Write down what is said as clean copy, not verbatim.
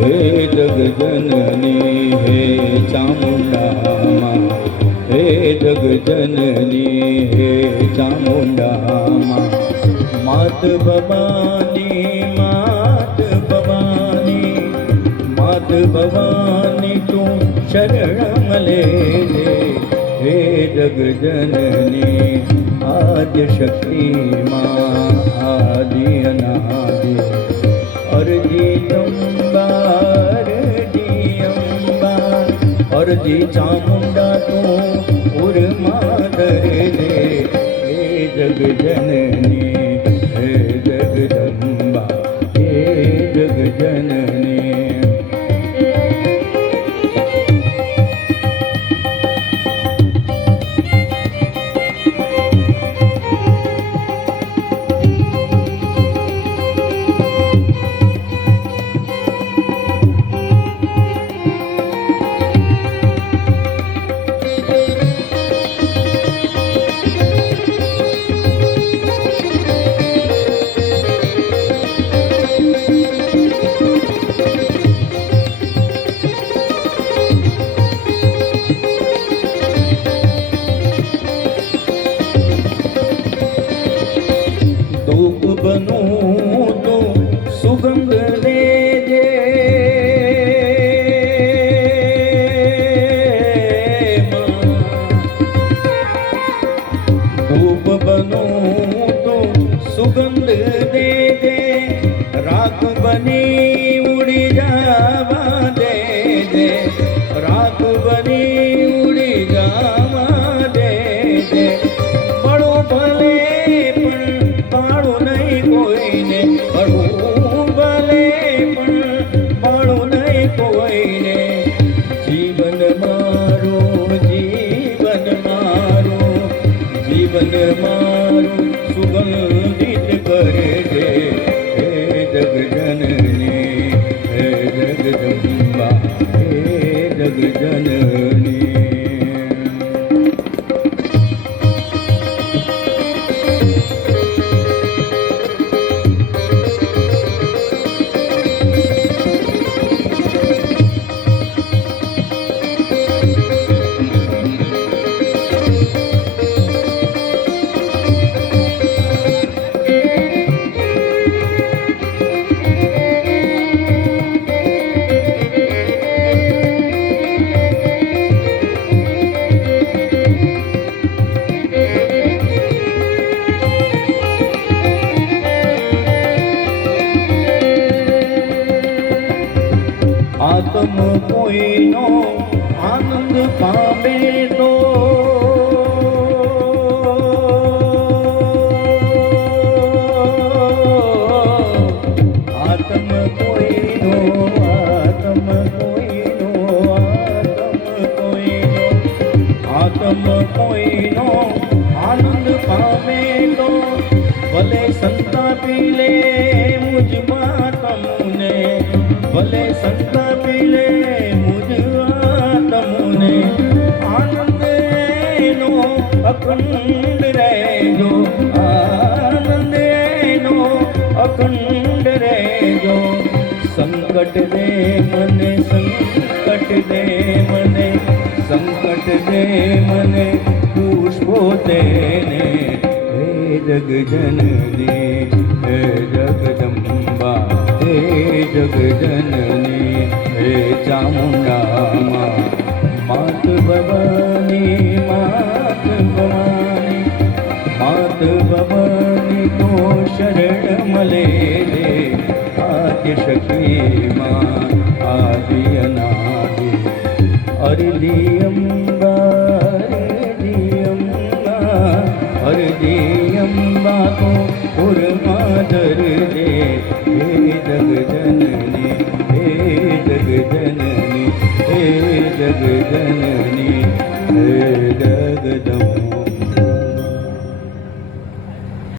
हे जगजननी हे चामुंडा माँ, हे जगजननी हे चामुंडा माँ। मात भवानी मात भवानी मात भवानी तू शरण ले ले। हे जगजननी आद्य शक्ति माँ आदि अनादि अर्जी अम्बा अर्जी चामुंडा तू उर्मा धर दे। हे जगजननी हे जगदम्बा हे जगजननी। धूप बनूं तो सुगंध दे दे धूप बनूं तो सुगंध दे दे। राख बनी उड़ी जावा दे दे। राख बनी उड़ी जावा दे दे। बड़ो भले बाळो नहीं कोई ने बड़ू भले बाळो नहीं कोई ने। जीवन मारो जीवन मारो जीवन मारो सुगंधित कर दे। हे जगजननी हे जगदम्बा हे जगजननी। आत्म कोईनो आनंद पावे तो आत्म कोईनो आत्म कोईनो आत्म कोईनो आत्म कोईनो आनंद पावे तो भले संतापी ले मुझ मातमुने। भले संतापी ले मुझ आत्मुने। आनंद एनो अखंड रहेजो आनंद एनो अखंड रहेजो। संकट दे मने संकट दे मने संकट दे मने पुष्पो देने। हे जगजननी हे जगदम्बा हे जगजननी हे चामुंडा माँ। मात भवानी मात भवानी मात भवानी तो शरण मले ले। आद्य शक्ति माँ आदि अनादि अर्जी अम्बा अर्जी अम्बा तो उर्मा धर दे। हे जगजननी